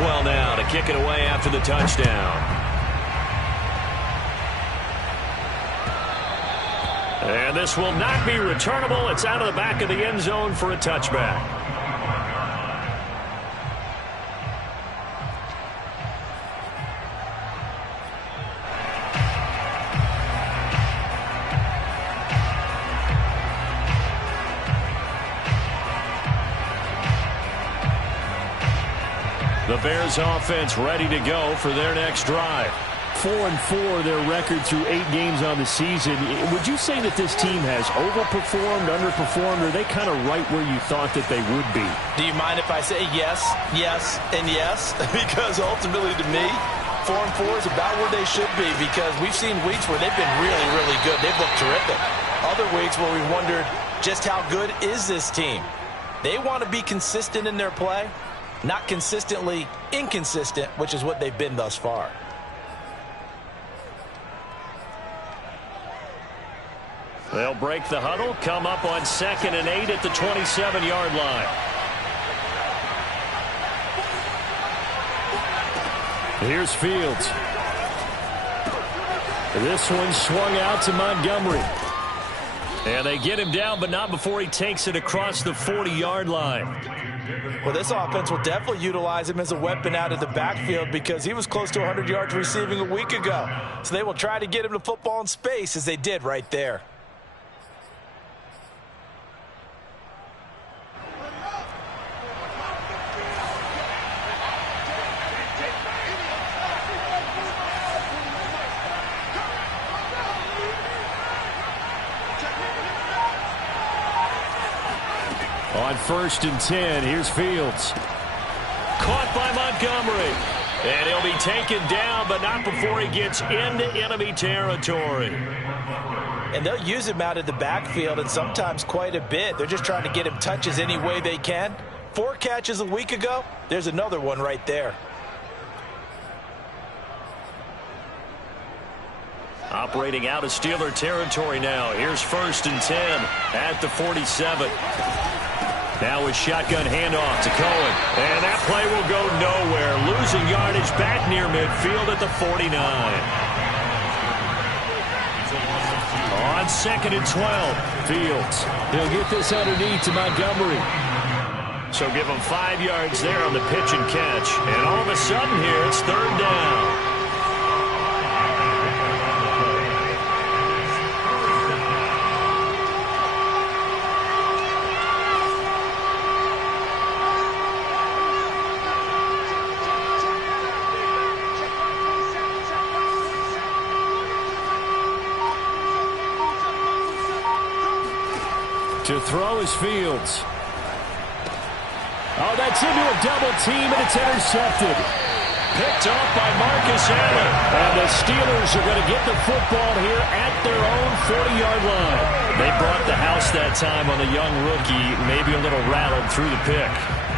Maxwell now to kick it away after the touchdown. And this will not be returnable. It's out of the back of the end zone for a touchback. The Bears offense ready to go for their next drive. 4-4 their record through 8 games on the season. Would you say that this team has overperformed, underperformed, or are they kind of right where you thought that they would be? Do you mind if I say yes, yes, and yes? Because ultimately to me, 4-4 is about where they should be, because we've seen weeks where they've been really, really good. They've looked terrific. Other weeks where we wondered just how good is this team. They want to be consistent in their play, not consistently inconsistent, which is what they've been thus far. They'll break the huddle, come up on 2nd and 8 at the 27-yard line. Here's Fields. This one swung out to Montgomery. And they get him down, but not before he takes it across the 40-yard line. Well, this offense will definitely utilize him as a weapon out of the backfield, because he was close to 100 yards receiving a week ago. So they will try to get him the football in space, as they did right there. On 1st and 10, here's Fields. Caught by Montgomery. And he'll be taken down, but not before he gets into enemy territory. And they'll use him out of the backfield, and sometimes quite a bit. They're just trying to get him touches any way they can. 4 catches a week ago. There's another one right there. Operating out of Steeler territory now. Here's 1st and 10 at the 47. Now a shotgun handoff to Cohen. And that play will go nowhere. Losing yardage back near midfield at the 49. On 2nd and 12. Fields. He'll get this underneath to Montgomery. So give him 5 yards there on the pitch and catch. And all of a sudden here, it's 3rd down. To throw is Fields. Oh, that's into a double team, and it's intercepted. Picked off by Marcus Allen. And the Steelers are going to get the football here at their own 40-yard line. They brought the house that time on the young rookie, maybe a little rattled through the pick.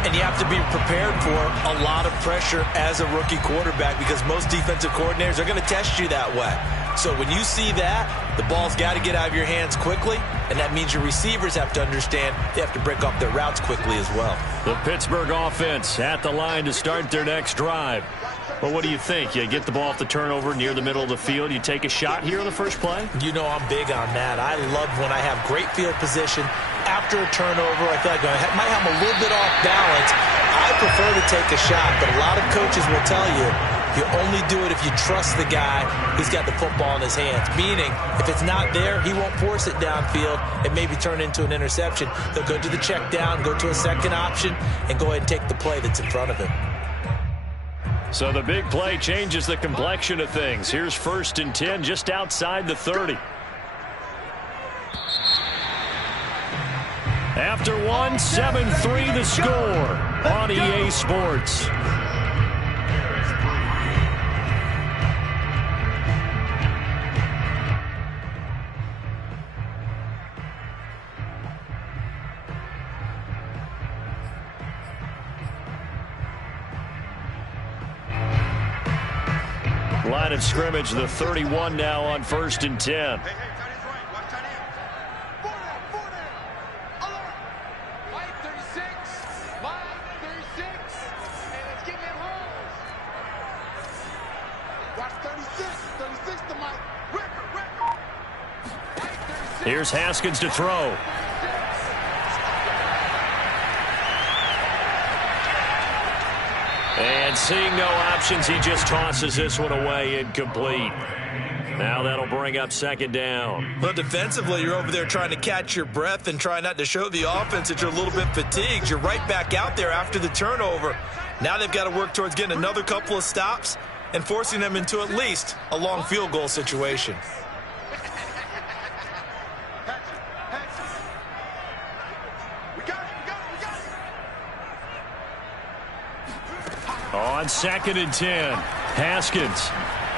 And you have to be prepared for a lot of pressure as a rookie quarterback, because most defensive coordinators are going to test you that way. So when you see that, the ball's got to get out of your hands quickly, and that means your receivers have to understand they have to break off their routes quickly as well. The Pittsburgh offense at the line to start their next drive. Well, what do you think? You get the ball off the turnover near the middle of the field. You take a shot here on the first play? You know I'm big on that. I love when I have great field position. After a turnover, I feel like I might have a little bit off balance. I prefer to take a shot, but a lot of coaches will tell you only do it if you trust the guy who's got the football in his hands. Meaning, if it's not there, he won't force it downfield and maybe turn into an interception. He'll go to the check down, go to a second option, and go ahead and take the play that's in front of him. So the big play changes the complexion of things. Here's 1st and 10 just outside the 30. After one, 7-3 the score on EA Sports. Line of scrimmage, the 31 now on 1st and 10. Here's Haskins to throw. And seeing no options, he just tosses this one away, incomplete. Now that'll bring up second down. Well, defensively, you're over there trying to catch your breath and try not to show the offense that you're a little bit fatigued. You're right back out there after the turnover. Now they've got to work towards getting another couple of stops and forcing them into at least a long field goal situation. On 2nd and 10, Haskins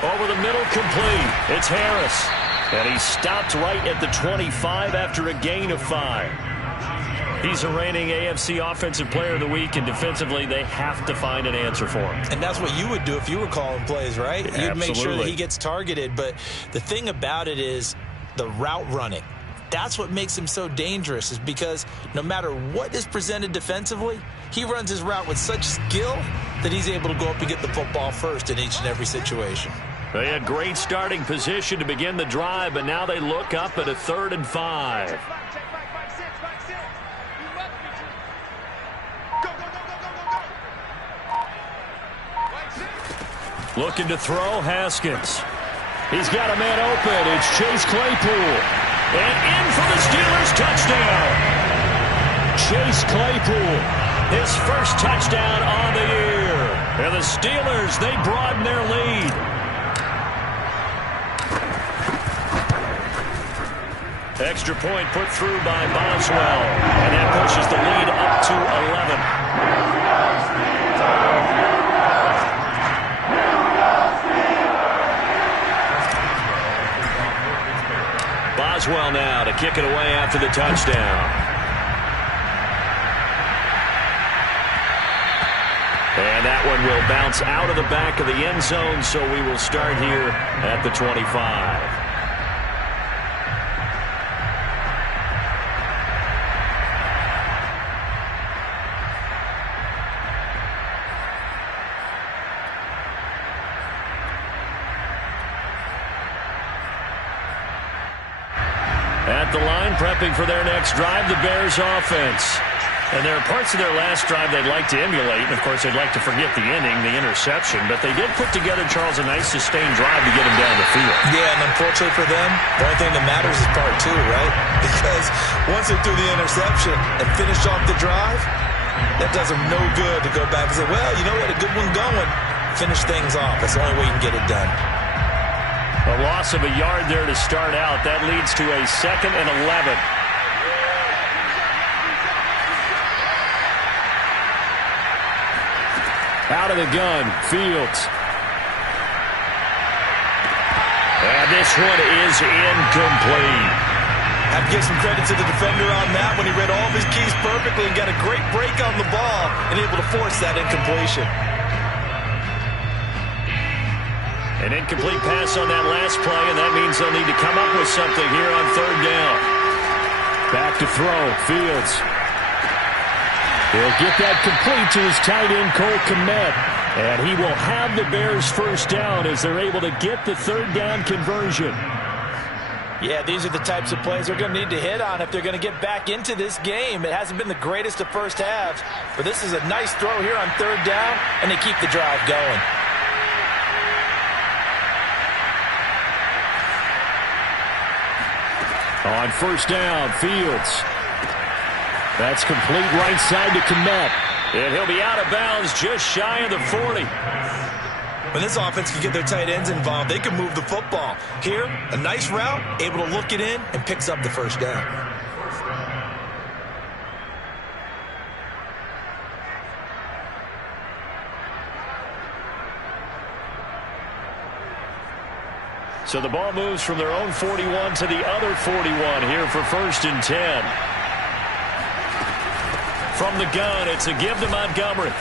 over the middle, complete. It's Harris. And he stopped right at the 25 after a gain of 5. He's a reigning AFC Offensive Player of the Week, and defensively they have to find an answer for him. And that's what you would do if you were calling plays, right? Yeah, you'd make sure that he gets targeted. But the thing about it is the route running. That's what makes him so dangerous, is because no matter what is presented defensively, he runs his route with such skill that he's able to go up and get the football first in each and every situation. They had great starting position to begin the drive, but now they look up at a 3rd and 5. Looking to throw, Haskins. He's got a man open. It's Chase Claypool. And in for the Steelers touchdown. Chase Claypool, his first touchdown on the year. And the Steelers, they broaden their lead. Extra point put through by Boswell. And that pushes the lead up to 11. Boswell now to kick it away after the touchdown. And that one will bounce out of the back of the end zone, so we will start here at the 25. At the line, prepping for their next drive, the Bears offense. And there are parts of their last drive they'd like to emulate. And, of course, they'd like to forget the inning, the interception. But they did put together, Charles, a nice sustained drive to get him down the field. Yeah, and unfortunately for them, the only thing that matters is part 2, right? Because once they threw the interception and finished off the drive, that does them no good to go back and say, well, you know, we had a good one going. Finish things off. That's the only way you can get it done. A loss of a yard there to start out. That leads to a 2nd and 11. Out of the gun, Fields. And this one is incomplete. I have to give some credit to the defender on that when he read all of his keys perfectly and got a great break on the ball and able to force that incompletion. An incomplete pass on that last play, and that means they'll need to come up with something here on 3rd down. Back to throw, Fields. He'll get that complete to his tight end, Cole Kmet. And he will have the Bears first down as they're able to get the 3rd down conversion. Yeah, these are the types of plays they're going to need to hit on if they're going to get back into this game. It hasn't been the greatest of first halves, but this is a nice throw here on 3rd down, and they keep the drive going. On 1st down, Fields. That's complete right side to Kmet. And he'll be out of bounds just shy of the 40. When this offense can get their tight ends involved, they can move the football. Here, a nice route, able to look it in, and picks up the 1st down. So the ball moves from their own 41 to the other 41 here for 1st and 10. From the gun, it's a give to Montgomery.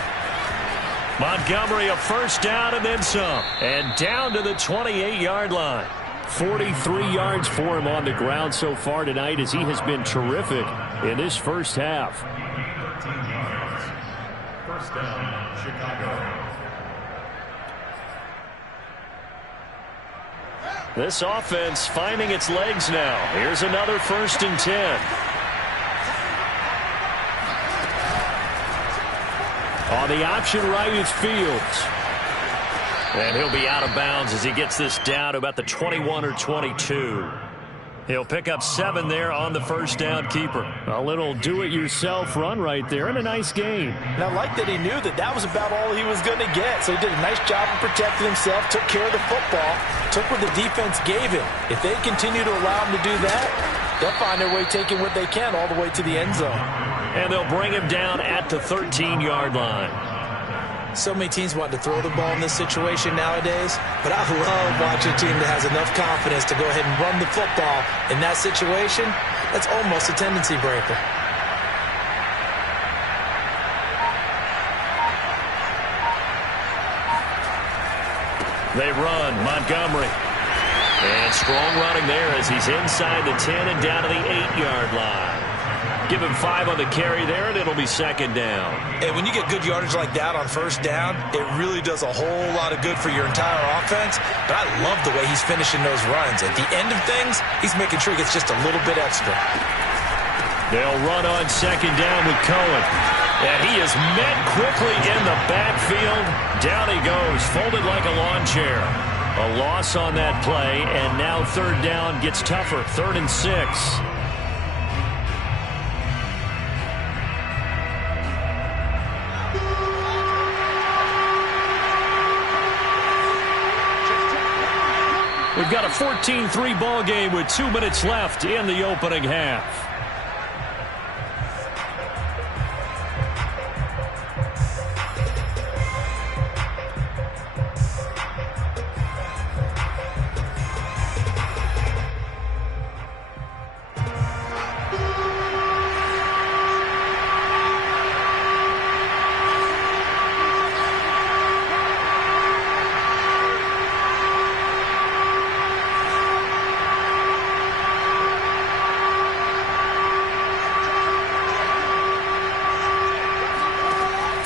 Montgomery a 1st down and then some. And down to the 28-yard line. 43 yards for him on the ground so far tonight as he has been terrific in this first half. 1st down, Chicago. This offense finding its legs now. Here's another 1st and 10. On the option right is Fields. And he'll be out of bounds as he gets this down to about the 21 or 22. He'll pick up 7 there on the 1st down keeper. A little do-it-yourself run right there and a nice game. And I like that he knew that that was about all he was going to get. So he did a nice job of protecting himself, took care of the football, took what the defense gave him. If they continue to allow him to do that, they'll find their way taking what they can all the way to the end zone. And they'll bring him down at the 13-yard line. So many teams want to throw the ball in this situation nowadays, but I love watching a team that has enough confidence to go ahead and run the football in that situation. That's almost a tendency breaker. They run. Montgomery. And strong running there as he's inside the 10 and down to the 8-yard line. Give him 5 on the carry there, and it'll be 2nd down. And when you get good yardage like that on 1st down, it really does a whole lot of good for your entire offense. But I love the way he's finishing those runs. At the end of things, he's making sure he gets just a little bit extra. They'll run on 2nd down with Cohen. And he is met quickly in the backfield. Down he goes, folded like a lawn chair. A loss on that play, and now 3rd down gets tougher. 3rd and 6. We've got a 14-3 ball game with 2 minutes left in the opening half.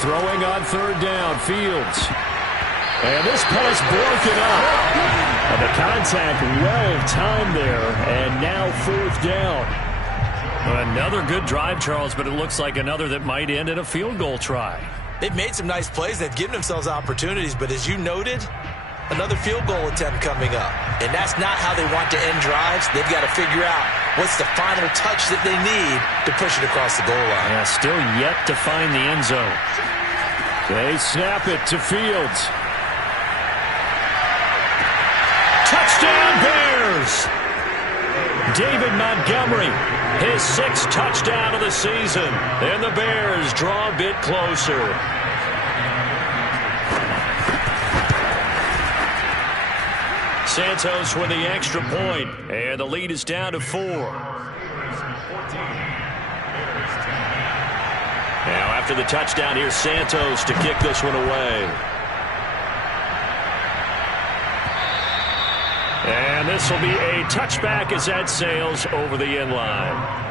Throwing on 3rd down, Fields. And this pass broken up. And the contact well-timed there, and now 4th down. Another good drive, Charles, but it looks like another that might end in a field goal try. They've made some nice plays. They've given themselves opportunities, but as you noted, another field goal attempt coming up. And that's not how they want to end drives. They've got to figure out what's the final touch that they need to push it across the goal line. Yeah, still yet to find the end zone. They snap it to Fields. Touchdown Bears! David Montgomery, his 6th touchdown of the season. And the Bears draw a bit closer. Santos with the extra point, and the lead is down to 4. Now after the touchdown, here's Santos to kick this one away. And this will be a touchback as that sails over the end line.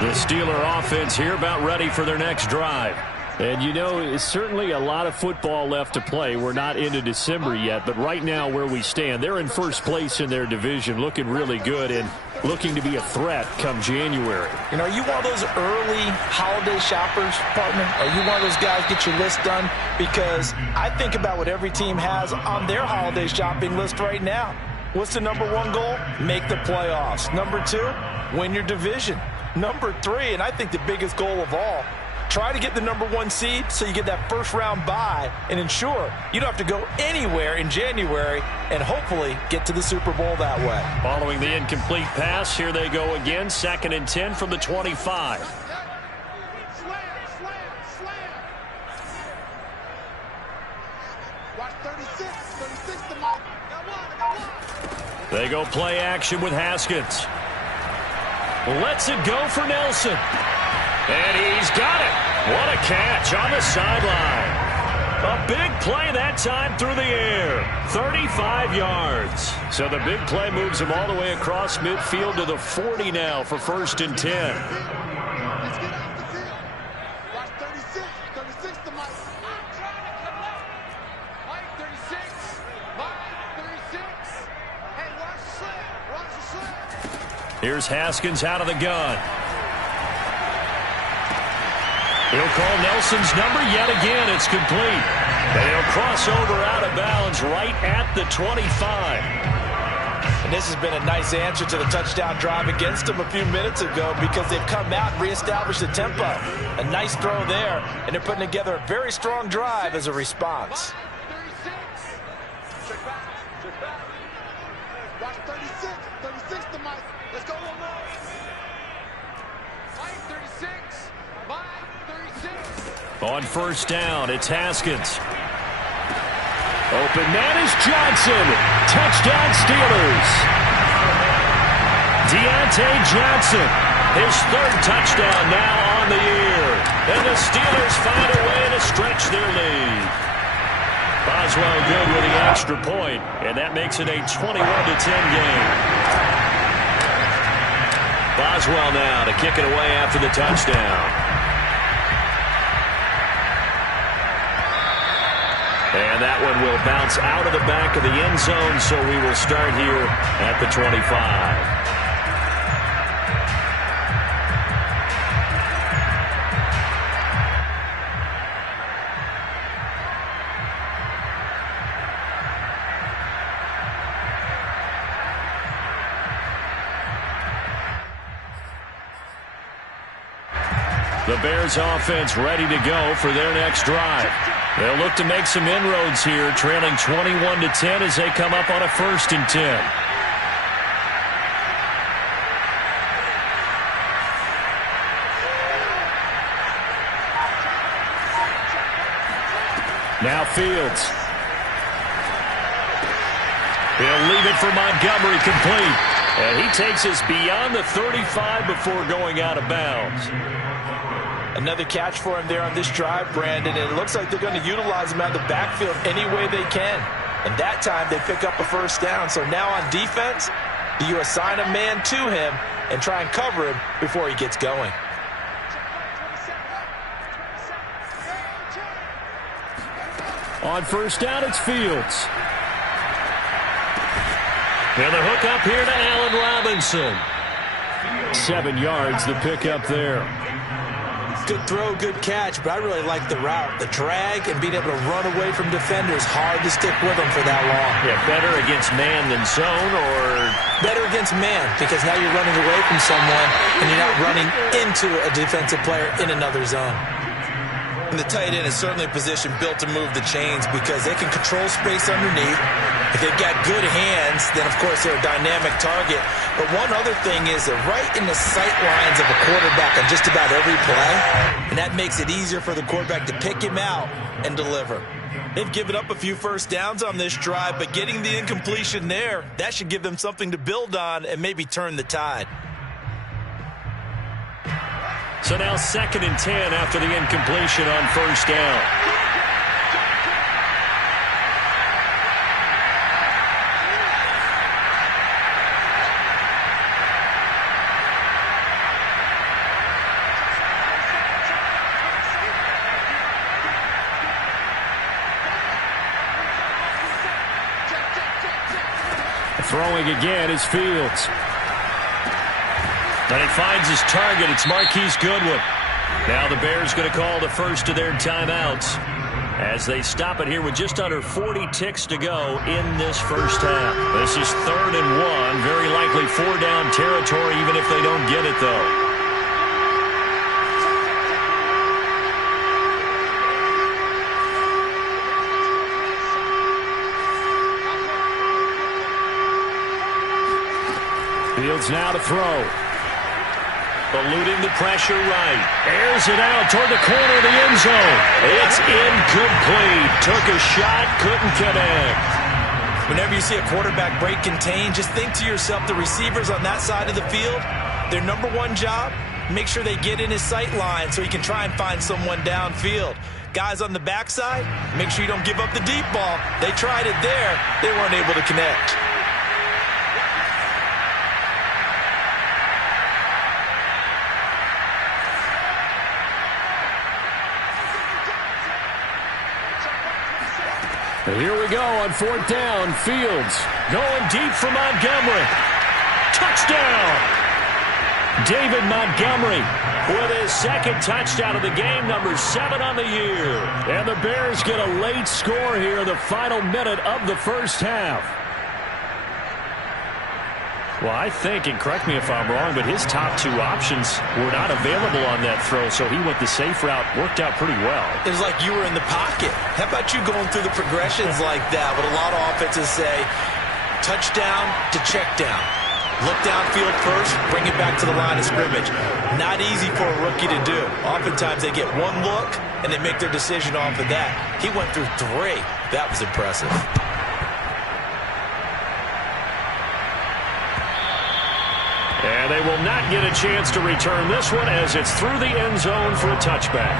The Steeler offense here about ready for their next drive. And, you know, it's certainly a lot of football left to play. We're not into December yet, but right now where we stand, they're in 1st place in their division, looking really good and looking to be a threat come January. You know, are you one of those early holiday shoppers, partner? Are you one of those guys get your list done? Because I think about what every team has on their holiday shopping list right now. What's the #1 goal? Make the playoffs. #2, win your division. #3, and I think the biggest goal of all, try to get the #1 seed so you get that 1st-round bye and ensure you don't have to go anywhere in January and hopefully get to the Super Bowl that way. Following the incomplete pass, here they go again. 2nd and 10 from the 25. They go play action with Haskins. Lets it go for Nelson. And he's got it. What a catch on the sideline. A big play that time through the air. 35 yards. So the big play moves him all the way across midfield to the 40 now for 1st and 10. 36. 36 to Mike. I'm trying to collect. Mike 36. Mike 36. Hey, watch the slip. Watch the slip. Here's Haskins out of the gun. He'll call Nelson's number yet again. It's complete. And he'll cross over out of bounds right at the 25. And this has been a nice answer to the touchdown drive against them a few minutes ago because they've come out and reestablished the tempo. A nice throw there, and they're putting together a very strong drive as a response. 36. Check back. Check back. Watch 36. 36 to Mike. Let's go. Mike 36. Mike 36. On first down, it's Haskins. Open man is Johnson. Touchdown Steelers. Deontay Johnson. His third touchdown now on the year. And the Steelers find a way to stretch their lead. Boswell good with the extra point, and that makes it a 21-10 game. Boswell now to kick it away after the touchdown. And that one will bounce out of the back of the end zone, so we will start here at the 25. The Bears offense ready to go for their next drive. They'll look to make some inroads here, trailing 21-10 as they come up on a 1st and 10. Now Fields. He'll leave it for Montgomery complete. And he takes us beyond the 35 before going out of bounds. Another catch for him there on this drive, Brandon, and it looks like they're going to utilize him out of the backfield any way they can. And that time they pick up a first down. So now on defense, do you assign a man to him and try and cover him before he gets going? On first down, it's Fields. And the hook up here to Allen Robinson. 7 yards, the pickup there. Good throw, good catch, but I really like the route. The drag and being able to run away from defenders, hard to stick with them for that long. Yeah, better against man than zone, or? Better against man, because now you're running away from someone and you're not running into a defensive player in another zone. And the tight end is certainly a position built to move the chains because they can control space underneath. If they've got good hands, then, of course, they're a dynamic target. But one other thing is they're right in the sight lines of a quarterback on just about every play, and that makes it easier for the quarterback to pick him out and deliver. They've given up a few first downs on this drive, but getting the incompletion there, that should give them something to build on and maybe turn the tide. So now 2nd and 10 after the incompletion on first down. Throwing again is Fields. And he finds his target. It's Marquise Goodwin. Now the Bears going to call the first of their timeouts as they stop it here with just under 40 ticks to go in this first half. This is 3rd and 1. Very likely 4-down territory even if they don't get it, though. Fields now to throw. Eluding the pressure right. Airs it out toward the corner of the end zone. It's incomplete. Took a shot, couldn't connect. Whenever you see a quarterback break contain, just think to yourself, the receivers on that side of the field, their number one job, make sure they get in his sight line so he can try and find someone downfield. Guys on the backside, make sure you don't give up the deep ball. They tried it there. They weren't able to connect. Here we go on 4th down. Fields going deep for Montgomery. Touchdown! David Montgomery with his second touchdown of the game, number 7 on the year. And the Bears get a late score here in the final minute of the first half. Well, I think, and correct me if I'm wrong, but his top 2 options were not available on that throw, so he went the safe route. Worked out pretty well. It was like you were in the pocket. How about you going through the progressions like that? What a lot of offenses say, touchdown to check down. Look downfield first, bring it back to the line of scrimmage. Not easy for a rookie to do. Oftentimes they get one look, and they make their decision off of that. He went through 3. That was impressive. And they will not get a chance to return this one as it's through the end zone for a touchback.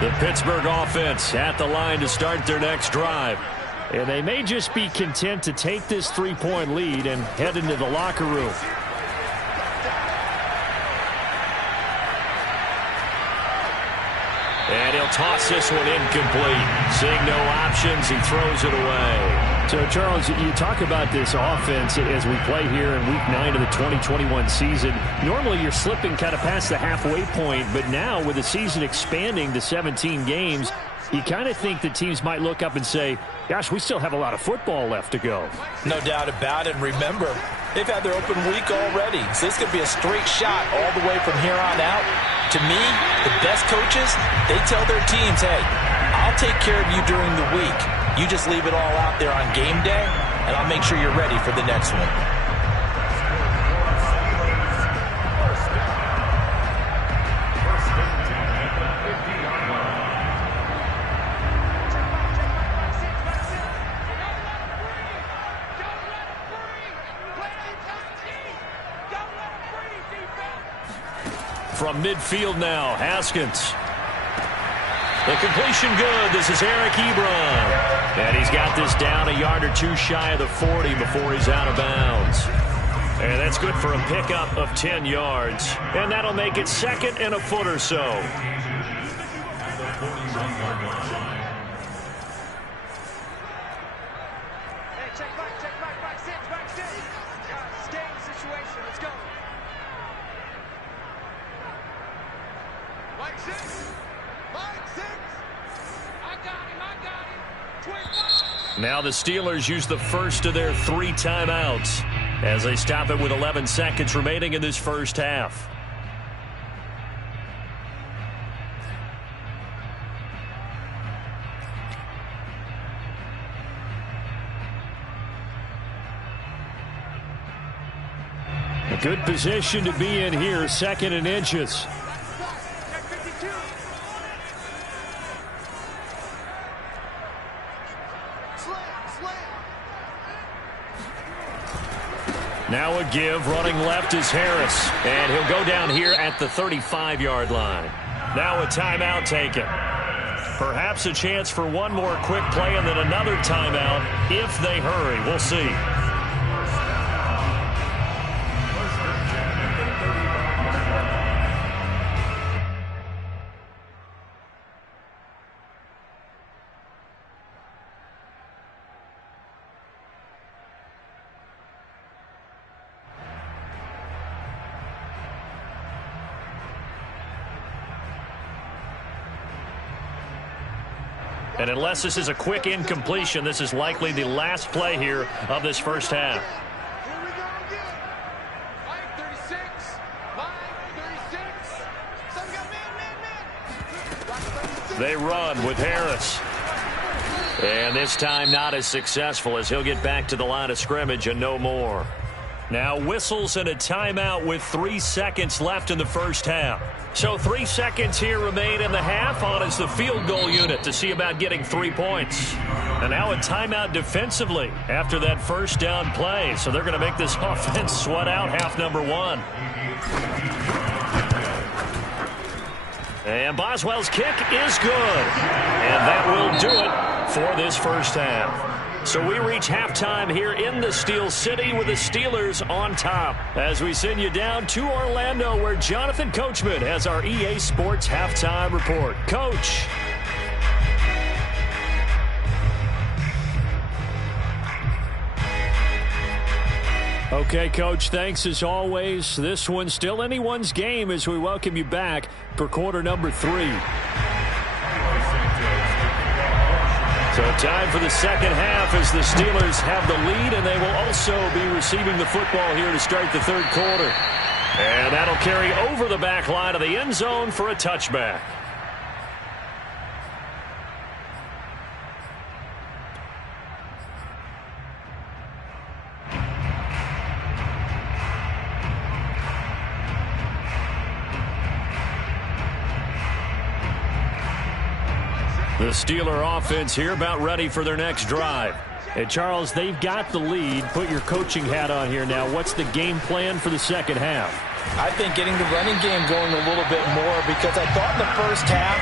The Pittsburgh offense at the line to start their next drive. And they may just be content to take this 3-point lead and head into the locker room. And he'll toss this one incomplete. Seeing no options, he throws it away. So, Charles, you talk about this offense as we play here in Week 9 of the 2021 season. Normally, you're slipping kind of past the halfway point, but now with the season expanding to 17 games, you kind of think that teams might look up and say, gosh, we still have a lot of football left to go. No doubt about it. And remember, they've had their open week already. So this could be a straight shot all the way from here on out. To me, the best coaches, they tell their teams, hey, I'll take care of you during the week. You just leave it all out there on game day, and I'll make sure you're ready for the next one. From midfield now, Haskins. The completion good. This is Eric Ebron. And he's got this down a yard or 2 shy of the 40 before he's out of bounds. And that's good for a pickup of 10 yards. And that'll make it 2nd and a foot or so. Now the Steelers use the first of their 3 timeouts as they stop it with 11 seconds remaining in this first half. A good position to be in here, 2nd and inches. Now a give, running left is Harris. And he'll go down here at the 35-yard line. Now a timeout taken. Perhaps a chance for one more quick play and then another timeout if they hurry. We'll see. And unless this is a quick incompletion, this is likely the last play here of this first half. Here we go again. 5:36. 5:36. Some got man. They run with Harris. And this time not as successful as he'll get back to the line of scrimmage and no more. Now whistles and a timeout with 3 seconds left in the first half. So 3 seconds here remain in the half. On is the field goal unit to see about getting 3 points. And now a timeout defensively after that first down play. So they're going to make this offense sweat out half number 1. And Boswell's kick is good. And that will do it for this first half. So we reach halftime here in the Steel City with the Steelers on top. As we send you down to Orlando, where Jonathan Coachman has our EA Sports Halftime Report. Coach. Okay, Coach, thanks as always. This one's still anyone's game as we welcome you back for quarter number 3. So time for the second half as the Steelers have the lead, and they will also be receiving the football here to start the third quarter. And that'll carry over the back line of the end zone for a touchback. The Steeler offense here about ready for their next drive. Hey, Charles, they've got the lead. Put your coaching hat on here now. What's the game plan for the second half? I think getting the running game going a little bit more, because I thought in the first half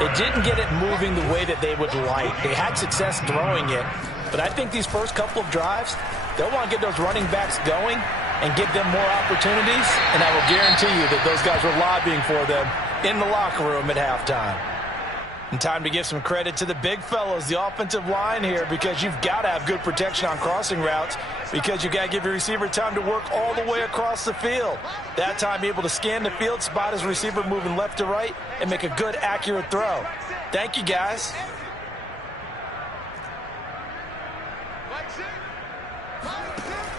it didn't get it moving the way that they would like. They had success throwing it, but I think these first couple of drives, they'll want to get those running backs going and give them more opportunities, and I will guarantee you that those guys were lobbying for them in the locker room at halftime. And time to give some credit to the big fellows, the offensive line here, because you've got to have good protection on crossing routes, because you've got to give your receiver time to work all the way across the field. That time, be able to scan the field, spot his receiver moving left to right, and make a good, accurate throw. Thank you, guys.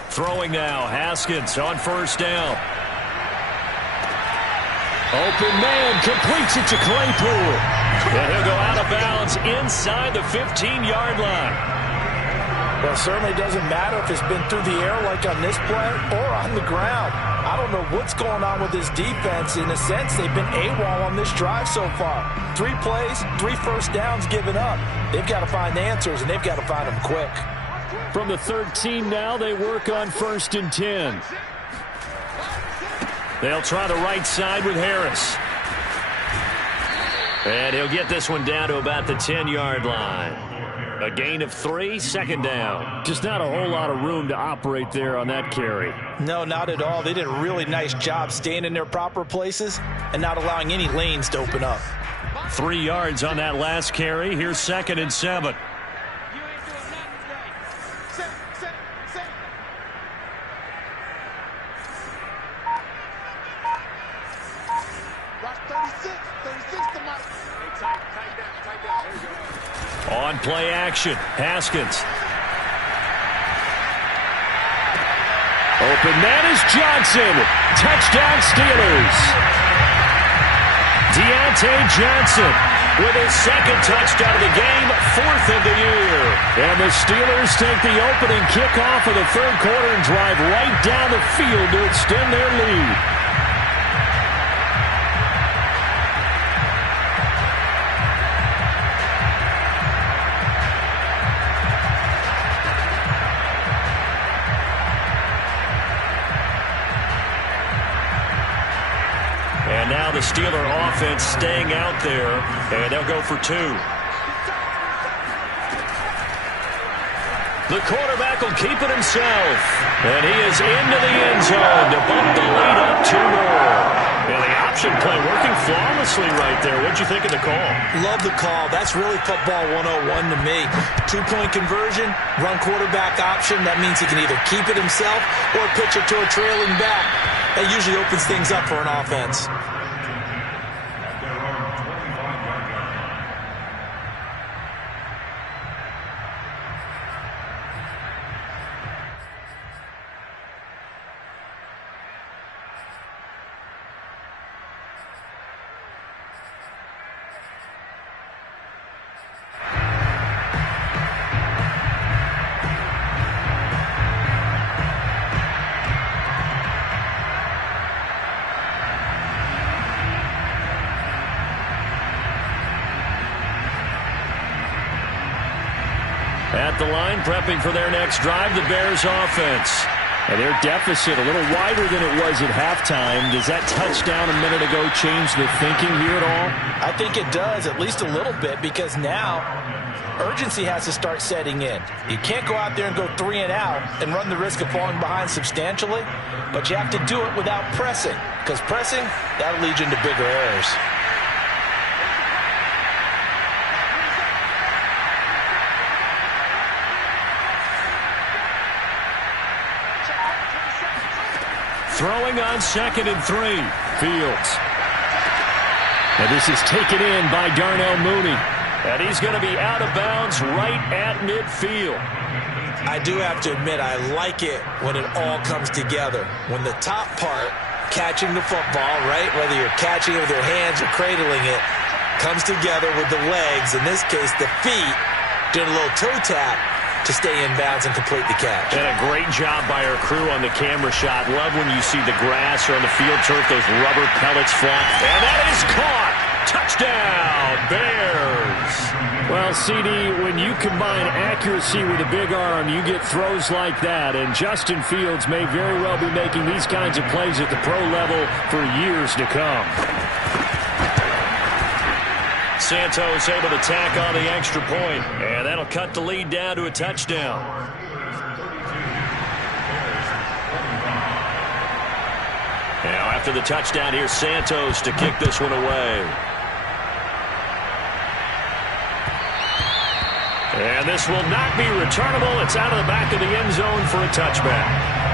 Throwing now, Haskins on first down. Open man, completes it to Claypool. And he'll go out of bounds inside the 15-yard line. Well, it certainly doesn't matter if it's been through the air like on this play or on the ground. I don't know what's going on with this defense. In a sense, they've been AWOL on this drive so far. 3 plays, 3 first downs given up. They've got to find answers, and they've got to find them quick. From the 13 now, they work on 1st and 10. They'll try the right side with Harris. And he'll get this one down to about the 10-yard line. A gain of 3, second down. Just not a whole lot of room to operate there on that carry. No, not at all. They did a really nice job staying in their proper places and not allowing any lanes to open up. 3 yards on that last carry. Here's 2nd and 7. On play action, Haskins. Open man is Johnson. Touchdown Steelers. Deontay Johnson with his 2nd touchdown of the game, 4th of the year. And the Steelers take the opening kickoff of the third quarter and drive right down the field to extend their lead. And now the Steeler offense staying out there, and they'll go for 2. The quarterback will keep it himself, and he is into the end zone to bump the lead up 2 more. And the option play working flawlessly right there. What'd you think of the call? Love the call. That's really football 101 to me. 2-point conversion, run quarterback option. That means he can either keep it himself or pitch it to a trailing back. That usually opens things up for an offense. At the line, prepping for their next drive, the Bears offense. And their deficit a little wider than it was at halftime. Does that touchdown a minute ago change the thinking here at all? I think it does, at least a little bit, because now urgency has to start setting in. You can't go out there and go 3 and out and run the risk of falling behind substantially, but you have to do it without pressing, because pressing, that'll lead you into bigger errors. Throwing on 2nd and 3. Fields. And this is taken in by Darnell Mooney. And he's going to be out of bounds right at midfield. I do have to admit, I like it when it all comes together. When the top part, catching the football, right, whether you're catching it with your hands or cradling it, comes together with the legs, in this case the feet, doing a little toe tap to stay in bounds and complete the catch. And a great job by our crew on the camera shot. Love when you see the grass or on the field turf, those rubber pellets fly. And that is caught. Touchdown, Bears. Well, CD, when you combine accuracy with a big arm, you get throws like that. And Justin Fields may very well be making these kinds of plays at the pro level for years to come. Santos able to tack on the extra point, and that'll cut the lead down to a touchdown. Now after the touchdown, here's Santos to kick this one away. And this will not be returnable. It's out of the back of the end zone for a touchback.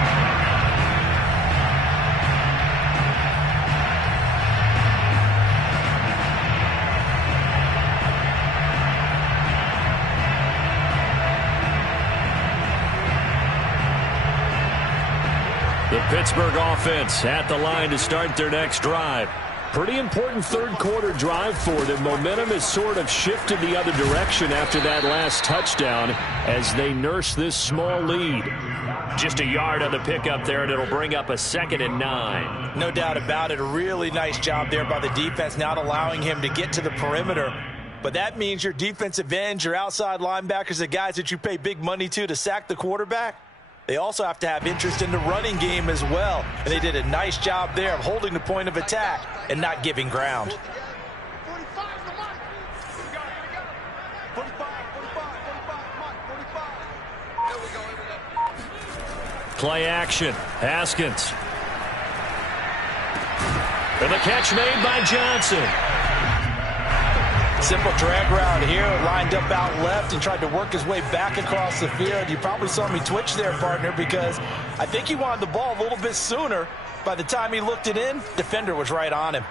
The Pittsburgh offense at the line to start their next drive. Pretty important third-quarter drive for them. Momentum has sort of shifted the other direction after that last touchdown as they nurse this small lead. Just a yard on the pickup there, and it'll bring up a 2nd and 9. No doubt about it. A really nice job there by the defense, not allowing him to get to the perimeter. But that means your defensive ends, your outside linebackers, the guys that you pay big money to sack the quarterback, they also have to have interest in the running game as well. And they did a nice job there of holding the point of attack and not giving ground. Play action. Haskins. And the catch made by Johnson. Simple drag route here, lined up out left and tried to work his way back across the field. You probably saw me twitch there, partner, because I think he wanted the ball a little bit sooner. By the time he looked it in, defender was right on him.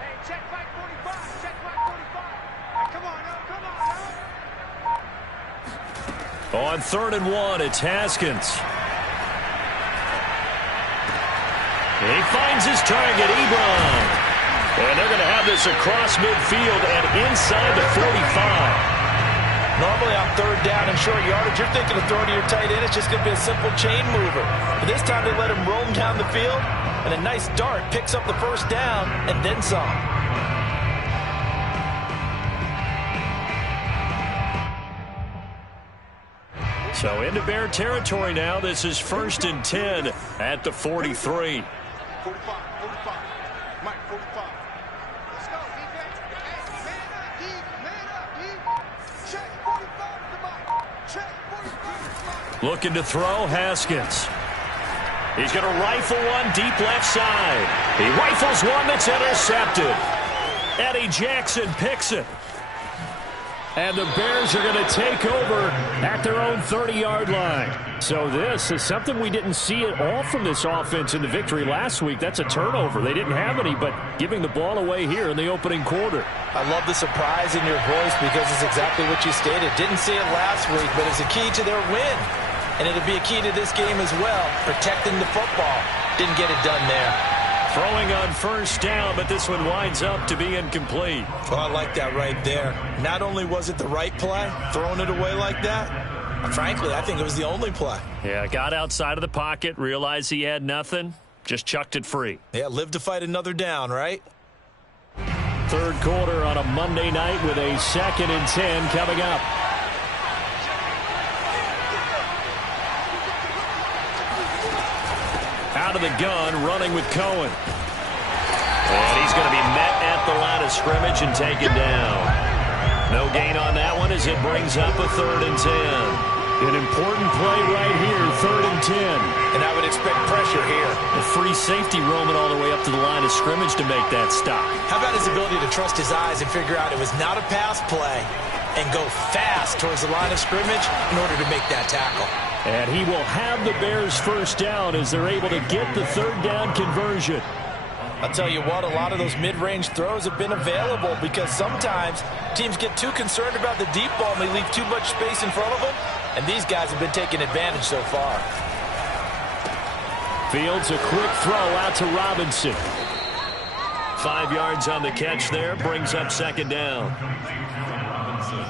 Hey, check back 45. Check back 45. Hey, come on, now. On 3rd and 1, it's Haskins. He finds his target, Ebron. And they're going to have this across midfield and inside the 45. Normally on 3rd down and short yardage, you're thinking of throwing to your tight end. It's just going to be a simple chain mover. But this time they let him roam down the field, and a nice dart picks up the 1st down and then some. So into Bear territory now. This is 1st and 10 at the 43. 45. Mike, 45. Let's go, defense. Hey, man up, deep. Check 45 to Mike. Check 45 to Mike. Looking to throw, Haskins. He's going to rifle one deep left side. He rifles one that's intercepted. Eddie Jackson picks it. And the Bears are going to take over at their own 30-yard line. So this is something we didn't see at all from this offense in the victory last week. That's a turnover. They didn't have any, but giving the ball away here in the opening quarter. I love the surprise in your voice because it's exactly what you stated. Didn't see it last week, but it's a key to their win. And it'll be a key to this game as well, protecting the football. Didn't get it done there. Throwing on 1st down, but this one winds up to be incomplete. Oh, I like that right there. Not only was it the right play, throwing it away like that, frankly, I think it was the only play. Yeah, got outside of the pocket, realized he had nothing, just chucked it free. Yeah, live to fight another down, right? 3rd quarter on a Monday night with a 2nd and 10 coming up. out of the gun, running with Cohen. And he's going to be met at the line of scrimmage and taken down. No gain on that one as it brings up a 3rd and 10. An important play right here, 3rd and 10. And I would expect pressure here. A free safety roaming all the way up to the line of scrimmage to make that stop. How about his ability to trust his eyes and figure out it was not a pass play and go fast towards the line of scrimmage in order to make that tackle. And he will have the Bears first down as they're able to get the 3rd down conversion. I'll tell you what, a lot of those mid-range throws have been available because sometimes teams get too concerned about the deep ball and they leave too much space in front of them. And these guys have been taking advantage so far. Fields a quick throw out to Robinson. 5 yards on the catch there, brings up 2nd down. Robinson.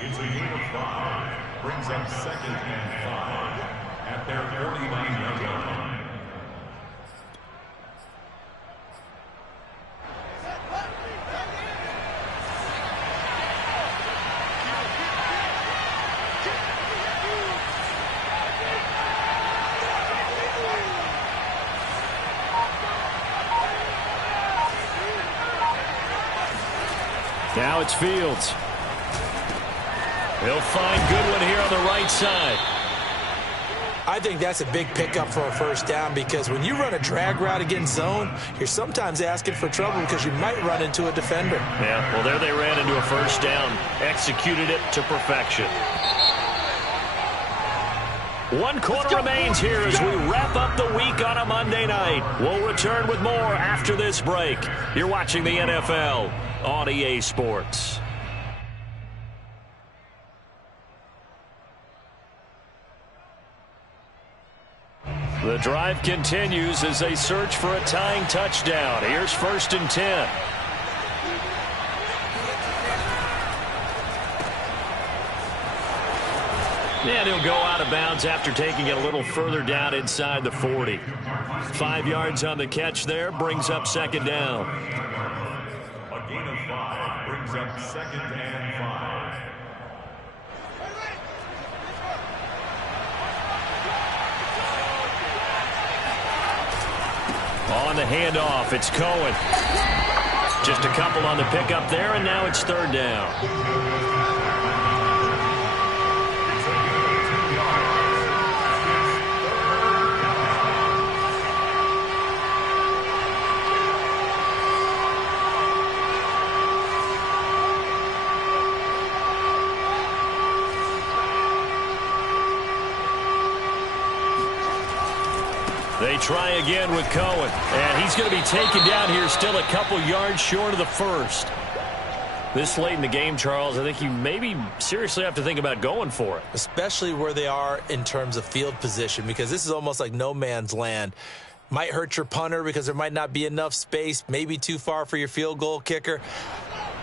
It's a gain of 5. Brings up 2nd and 5 at their 49-yard line. Now it's Fields. He'll find Goodwin here on the right side. I think that's a big pickup for a 1st down because when you run a drag route against zone, you're sometimes asking for trouble because you might run into a defender. Yeah, well, there they ran into a 1st down. Executed it to perfection. 1 quarter remains here as we wrap up the week on a Monday night. We'll return with more after this break. You're watching the NFL on EA Sports. The drive continues as they search for a tying touchdown. Here's 1st and 10. And he'll go out of bounds after taking it a little further down inside the 40. 5 yards on the catch there, brings up 2nd down. A gain of 5 brings up 2nd and 5. On the handoff, it's Cohen. Just a couple on the pickup there, and now it's 3rd down. They try again with Cohen, and he's going to be taken down here still a couple yards short of the 1st. This late in the game, Charles, I think you maybe seriously have to think about going for it. Especially where they are in terms of field position because this is almost like no man's land. Might hurt your punter because there might not be enough space, maybe too far for your field goal kicker.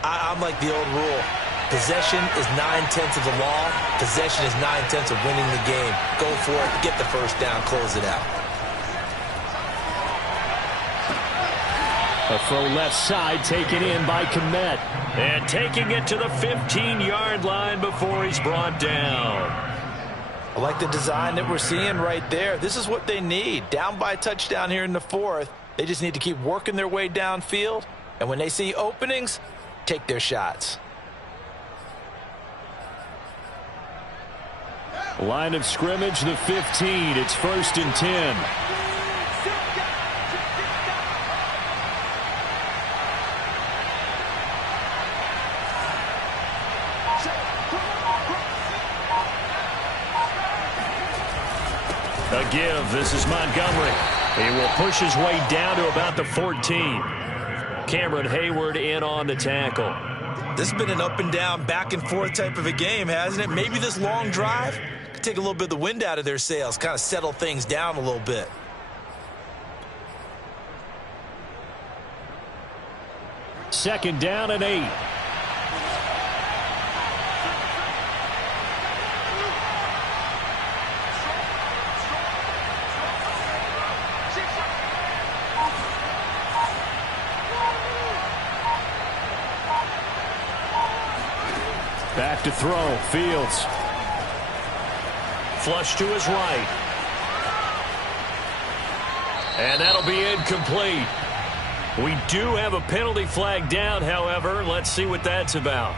I'm like the old rule. Possession is 9/10 of the law. Possession is 9/10 of winning the game. Go for it, get the 1st down, close it out. A throw left side taken in by Kmet. And taking it to the 15-yard line before he's brought down. I like the design that we're seeing right there. This is what they need. Down by a touchdown here in the 4th. They just need to keep working their way downfield. And when they see openings, take their shots. Line of scrimmage, the 15. It's 1st and 10. A give. This is Montgomery. He will push his way down to about the 14. Cameron Hayward in on the tackle. This has been an up and down, back and forth type of a game, hasn't it? Maybe this long drive could take a little bit of the wind out of their sails, kind of settle things down a little bit. Second down and 8. Back to throw. Fields. Flush to his right. And that'll be incomplete. We do have a penalty flag down, however. Let's see what that's about.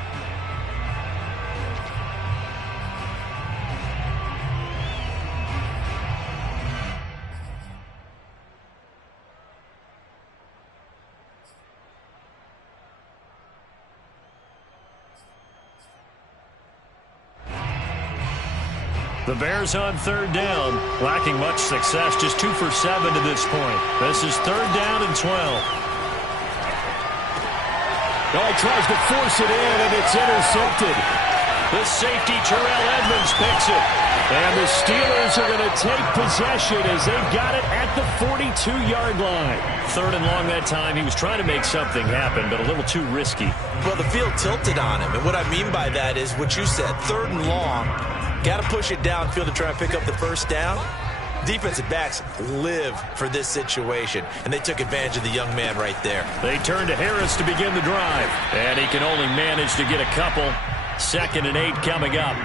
The Bears on third down, lacking much success, just 2 for 7 to this point. This is third down and 12. Oh, he tries to force it in, and it's intercepted. The safety, Terrell Edmunds, picks it. And the Steelers are going to take possession as they've got it at the 42-yard line. Third and long that time. He was trying to make something happen, but a little too risky. Well, the field tilted on him, and what I mean by that is what you said, third and long. Got to push it downfield to try and pick up the first down. Defensive backs live for this situation, and they took advantage of the young man right there. They turn to Harris to begin the drive, and he can only manage to get a couple. 2nd and 8 coming up.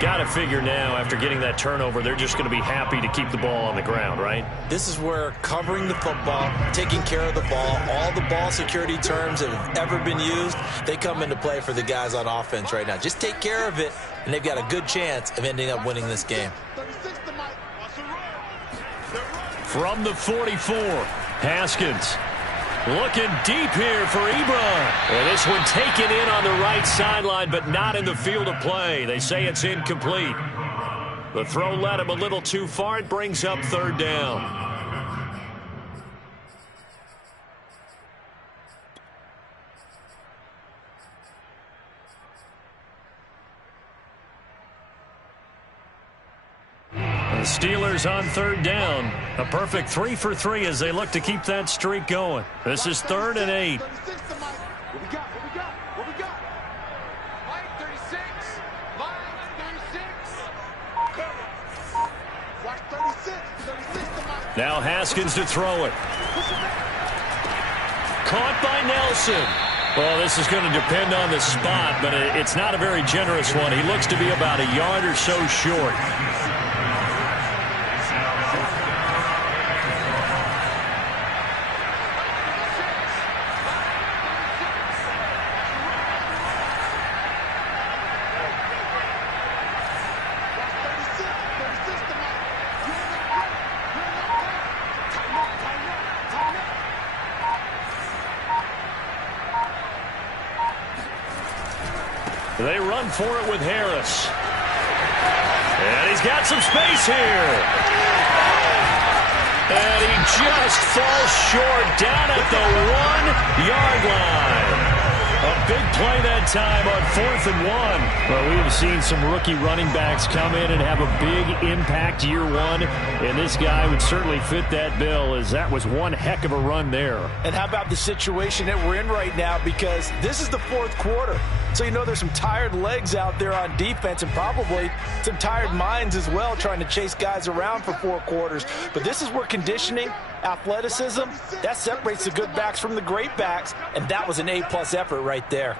Got to figure now, after getting that turnover, they're just going to be happy to keep the ball on the ground, right? This is where covering the football, taking care of the ball, all the ball security terms that have ever been used, they come into play for the guys on offense right now. Just take care of it, and they've got a good chance of ending up winning this game. From the 44, Haskins. Looking deep here for Ebron. And this one taken in on the right sideline, but not in the field of play. They say it's incomplete. The throw led him a little too far. It brings up third down. The Steelers on third down. A perfect 3 for 3 as they look to keep that streak going. This is 3rd and 8. What we got? Line 36. Watch 36. 36 to Mike. Now Haskins to throw it. Caught by Nelson. Well, this is going to depend on the spot, but it's not a very generous one. He looks to be about a yard or so short. They run for it with Harris. And he's got some space here. And he just falls short down at the 1-yard line. A big play that time on 4th and 1. Well, we have seen some rookie running backs come in and have a big impact year one, and this guy would certainly fit that bill, as that was one heck of a run there. And how about the situation that we're in right now, because this is the 4th quarter. So you know there's some tired legs out there on defense and probably some tired minds as well trying to chase guys around for 4 quarters. But this is where conditioning, athleticism, that separates the good backs from the great backs, and that was an A-plus effort right there.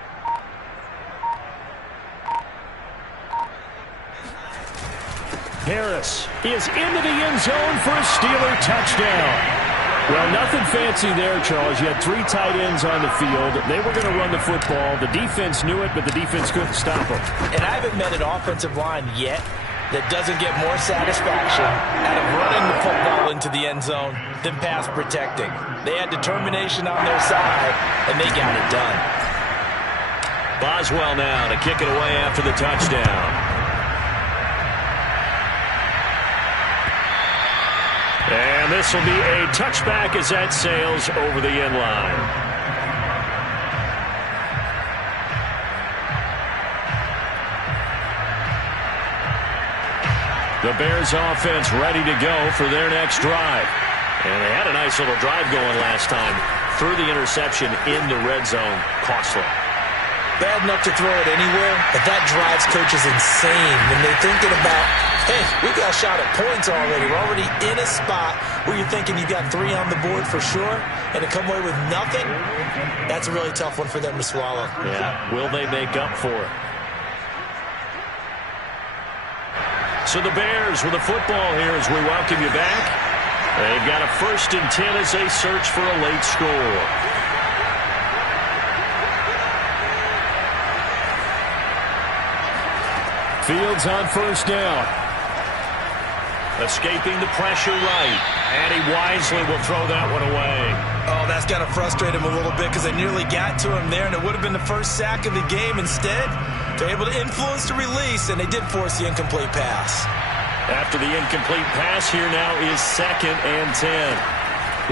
Harris is into the end zone for a Steeler touchdown. Well, nothing fancy there, Charles. You had 3 tight ends on the field. They were going to run the football. The defense knew it, but the defense couldn't stop them. And I haven't met an offensive line yet that doesn't get more satisfaction out of running the football into the end zone than pass protecting. They had determination on their side, and they got it done. Boswell now to kick it away after the touchdown. And this will be a touchback as that sails over the end line. The Bears offense ready to go for their next drive. And they had a nice little drive going last time. Threw the interception in the red zone. Costly. Bad enough to throw it anywhere, but that drives coaches insane when they're thinking about, hey, we got a shot at points already. We're already in a spot where you're thinking you got 3 on the board for sure, and to come away with nothing, that's a really tough one for them to swallow. Yeah, will they make up for it? So the Bears with the football here as we welcome you back. They've got a 1st and 10 as they search for a late score. Fields on 1st down. Escaping the pressure right. And he wisely will throw that one away. Oh, that's got to frustrate him a little bit because they nearly got to him there, and it would have been the first sack of the game. Instead, they're able to influence the release, and they did force the incomplete pass. After the incomplete pass, here now is 2nd and 10.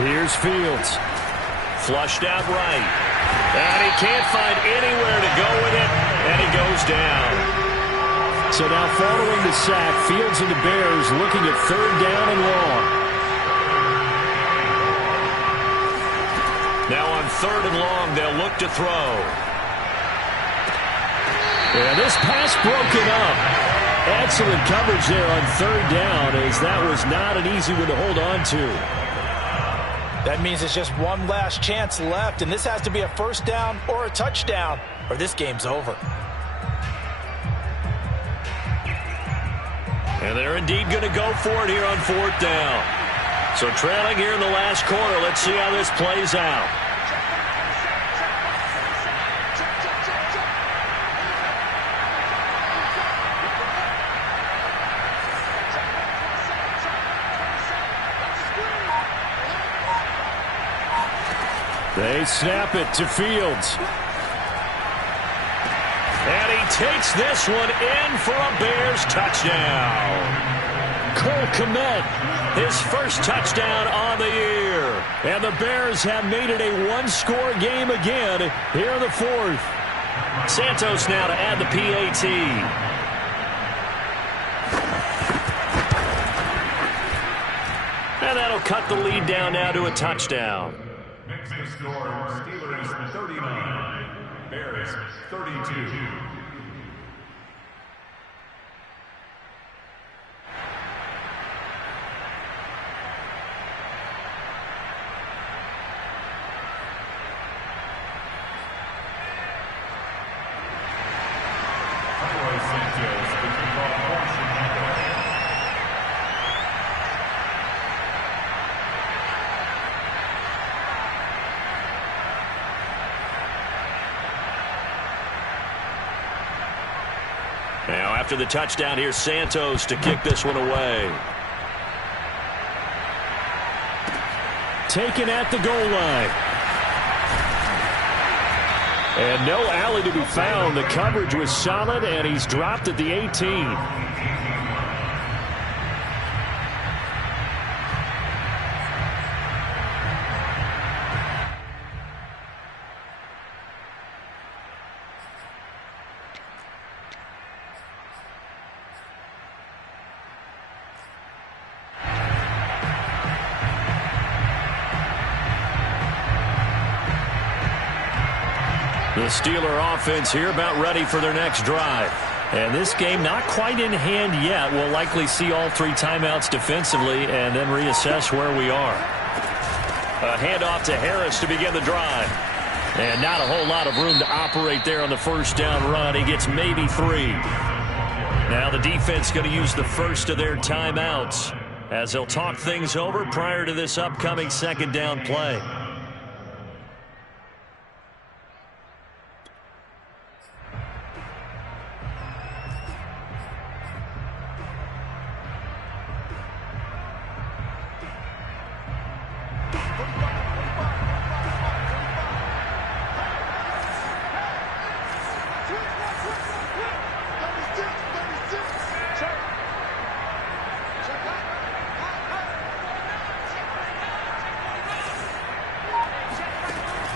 Here's Fields. Flushed out right. And he can't find anywhere to go with it, and he goes down. So now following the sack, Fields and the Bears looking at 3rd down and long. Now on 3rd and long, they'll look to throw. Yeah, this pass broken up. Excellent coverage there on 3rd down, as that was not an easy one to hold on to. That means it's just one last chance left, and this has to be a 1st down or a touchdown, or this game's over. And they're indeed going to go for it here on 4th down. So trailing here in the last quarter, let's see how this plays out. They snap it to Fields. And he takes this one in for a Bears touchdown. Cole Kmet, his 1st touchdown on the year. And the Bears have made it a 1-score game again here in the 4th. Santos now to add the PAT. And that'll cut the lead down now to a touchdown. Next to score, Steelers 39, Bears 32. Now after the touchdown, here's Santos to kick this one away. Taken at the goal line. And no alley to be found. The coverage was solid, and he's dropped at the 18. The Steeler offense here about ready for their next drive. And this game not quite in hand yet. We'll likely see all 3 timeouts defensively and then reassess where we are. A handoff to Harris to begin the drive. And not a whole lot of room to operate there on the 1st down run. He gets maybe 3. Now the defense going to use the first of their timeouts as they'll talk things over prior to this upcoming 2nd down play.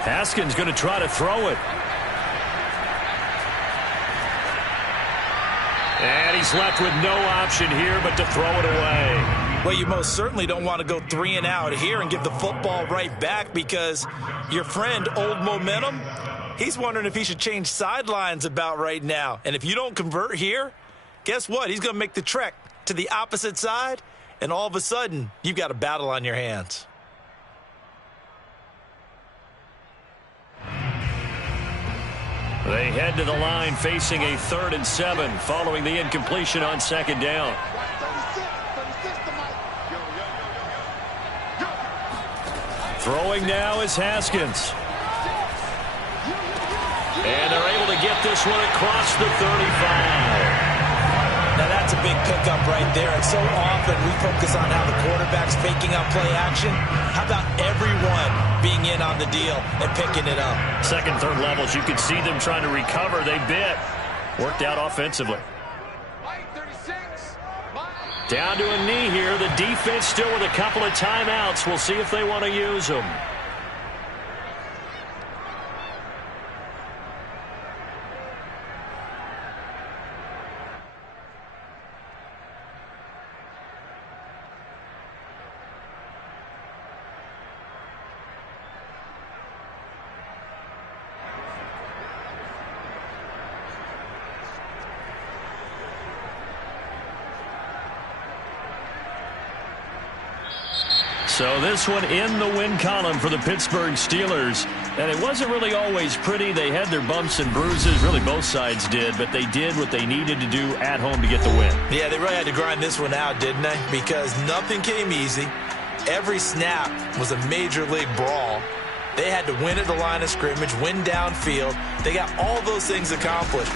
Haskins going to try to throw it. And he's left with no option here but to throw it away. Well, you most certainly don't want to go 3 and out here and give the football right back because your friend, Old Momentum, he's wondering if he should change sidelines about right now. And if you don't convert here, guess what? He's going to make the trek to the opposite side, and all of a sudden, you've got a battle on your hands. They head to the line facing a 3rd and 7 following the incompletion on 2nd down. Throwing now is Haskins. And they're able to get this one across the 35. Now that's a big pickup right there. And so often we focus on how the quarterback's faking out play action. How about everyone being in on the deal and picking it up? Second, third levels, you could see them trying to recover. They bit. Worked out offensively. Down to a knee here. The defense still with a couple of timeouts. We'll see if they want to use them. So this one in the win column for the Pittsburgh Steelers. And it wasn't really always pretty. They had their bumps and bruises. Really, both sides did. But they did what they needed to do at home to get the win. Yeah, they really had to grind this one out, didn't they? Because nothing came easy. Every snap was a major league brawl. They had to win at the line of scrimmage, win downfield. They got all those things accomplished.